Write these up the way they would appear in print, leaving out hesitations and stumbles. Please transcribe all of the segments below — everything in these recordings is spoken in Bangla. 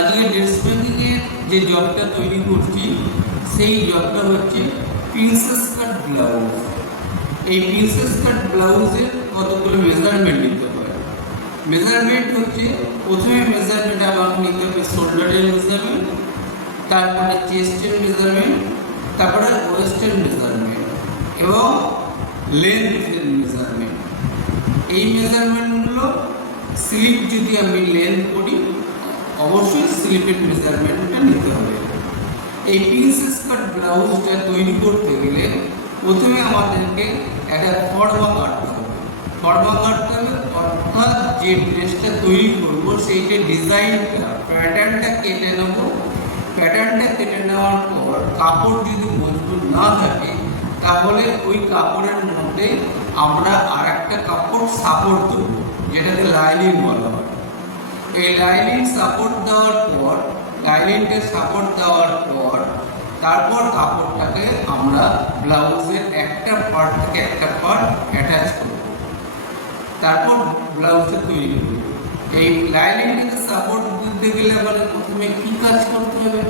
আজকে ড্রেস মেকিংয়ের যে জবটা তৈরি করছি সেই জবটা হচ্ছে প্রিন্সেস কাট ব্লাউজ। এই প্রিন্সেস কাট ব্লাউজের কতগুলো মেজারমেন্ট নিতে হয়। মেজারমেন্ট হচ্ছে প্রথমে মেজারমেন্ট আমার নিতে হবে শোল্ডারের মেজারমেন্ট, তারপরে চেস্টের মেজারমেন্ট, তারপরে ওয়েস্টের মেজারমেন্ট এবং লেন্থের মেজারমেন্ট। এই মেজারমেন্টগুলো স্লিপ যদি আমি লেন্থ করি অবশ্যই স্লিপের মেজারমেন্টটা নিতে হবে। এই প্রিন্সেস কাট ব্লাউজটা তৈরি করতে গেলে প্রথমে আমাদেরকে একটা ফর্মা কাটতে হবে। ফর্মা কাটতে হবে অর্থাৎ যে ড্রেসটা তৈরি করবো সেইটা ডিজাইনটা প্যাটার্নটা কেটে নেব। প্যাটার্নটা কেটে নেওয়ার পর কাপড় যদি মজবুত না থাকে তাহলে ওই কাপড়ের মধ্যে আমরা আর একটা কাপড় সাপোর্ট দেবো, যেটাকে লাইনিং বলা হয়। এই লাইনিং সাপোর্ট দেওয়ার পর তারপর কাপড়টাকে আমরা ব্লাউজের একটা পার্ট থেকে একটা পার্ট অ্যাটাচ করব, তারপর ব্লাউজটা তৈরি করব। এই লাইনিংটাকে সাপোর্ট দিতে গেলে আমাদের প্রথমে কী কাজ করতে হবে?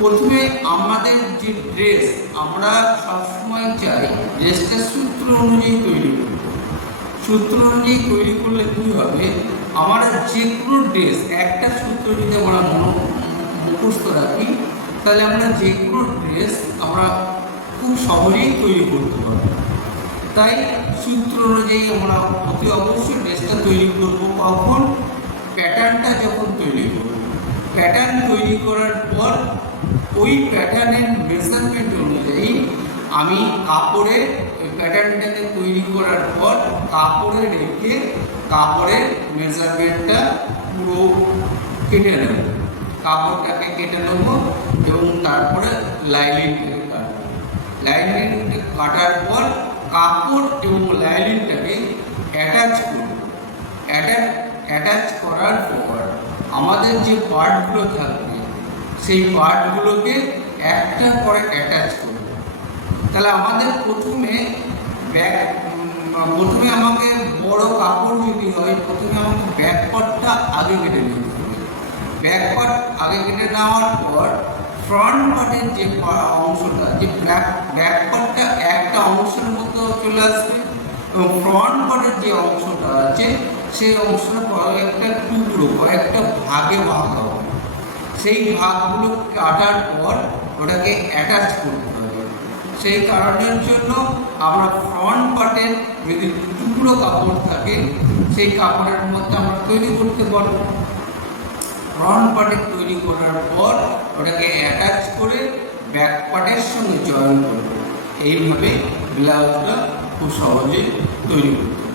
প্রথমে আমাদের যে ড্রেস আমরা সবসময় চাই ড্রেসটা সূত্র অনুযায়ী তৈরি করব। সূত্র অনুযায়ী তৈরি করলে কী হবে, আমরা যে কোনো ড্রেস একটা সূত্র যদি আমরা মুখস্থ রাখি তাহলে আমরা যে কোনো ড্রেস আমরা খুব সহজেই তৈরি করতে পারবো। তাই সূত্র অনুযায়ী আমরা অতি অবশ্যই ড্রেসটা তৈরি করব। কখন? প্যাটার্নটা যখন তৈরি করব। প্যাটার্ন তৈরি করার পর ওই প্যাটার্নের মেজারমেন্ট অনুযায়ী আমি কাপড়ে প্যাটার্নটাকে তৈরি করার পর কাপড়ে রেখে কাপড়ের মেজারমেন্টটা পুরো কেটে নেব। কাপড়টাকে কেটে নেব এবং তারপরে লাইনিংটাকে কাটব। লাইনিংটা কাটার পর কাপড় এবং লাইনিংটাকে অ্যাটাচ করব। অ্যাটাচ করার পর আমাদের যে পার্টগুলো থাকবে সেই পার্টগুলোকে একটার পরে অ্যাটাচ করব। তাহলে আমাদের প্রথমে আমাকে বড় কাপড় যদি হয় প্রথমে আমাকে ব্যাক পার্টটা আগে কেটে নিতে হবে। ব্যাক পার্ট আগে কেটে নেওয়ার পর ফ্রন্ট পার্টের যে অংশটা, যে ব্যাক পার্টটা একটা অংশের মতো চলে আসবে এবং ফ্রন্ট পার্টের যে অংশটা আছে সেই অংশটা কয়েকটা টুকরো, কয়েকটা ভাগে ভাগ হবে। সেই ভাগগুলো কাটার পর ওটাকে অ্যাটাচ করতে হবে। সেই কারণের জন্য আমরা ফ্রন্ট পার্টের যদি টুকরো কাপড় থাকে সেই কাপড়ের মধ্যে আমরা তৈরি করতে পারবো। ফ্রন্ট পার্টে তৈরি করার পর ওটাকে অ্যাটাচ করে ব্যাক পার্টের সঙ্গে জয়েন করব। এইভাবে ব্লাউজটা খুব সহজে তৈরি করতে